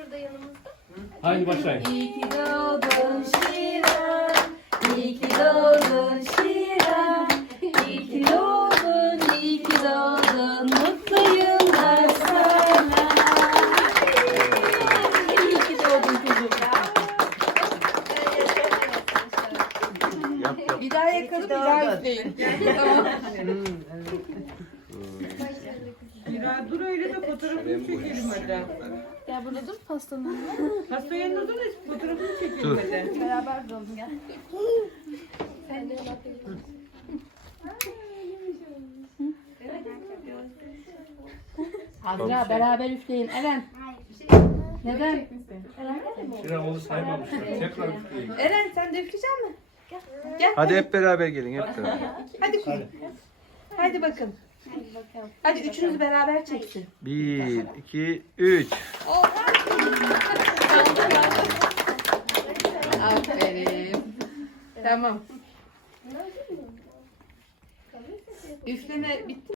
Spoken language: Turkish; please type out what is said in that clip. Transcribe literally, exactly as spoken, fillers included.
burada yanımızda. Haydi başlayın. İyi ki doğdun Şiran, iyi ki doğdun Şiran, iyi ki doğdun, iyi ki doğdun, mutlu yıllar sana. İyi ki doğdun kuzum. Bir daha yakalım, bir daha üfleyin. Tamam. Ya dur öyle de fotoğrafını çekelim hadi. Ya burada dur pastanın. Hasta yanında dur da fotoğrafını çekelim hadi. Beraber duralım gel. Azra beraber üfleyin. Eren. Neden? Şiran onu saymamışlar. Tekrar üfleyin. Eren sen de üfleyecek misin? Gel. Hadi hep beraber gelin hep beraber. Hadi kuzum. Hadi bakın. Hadi üçünüz beraber çeksin. Bir, iki, üç. Aferin. Tamam. Üfleme bitti.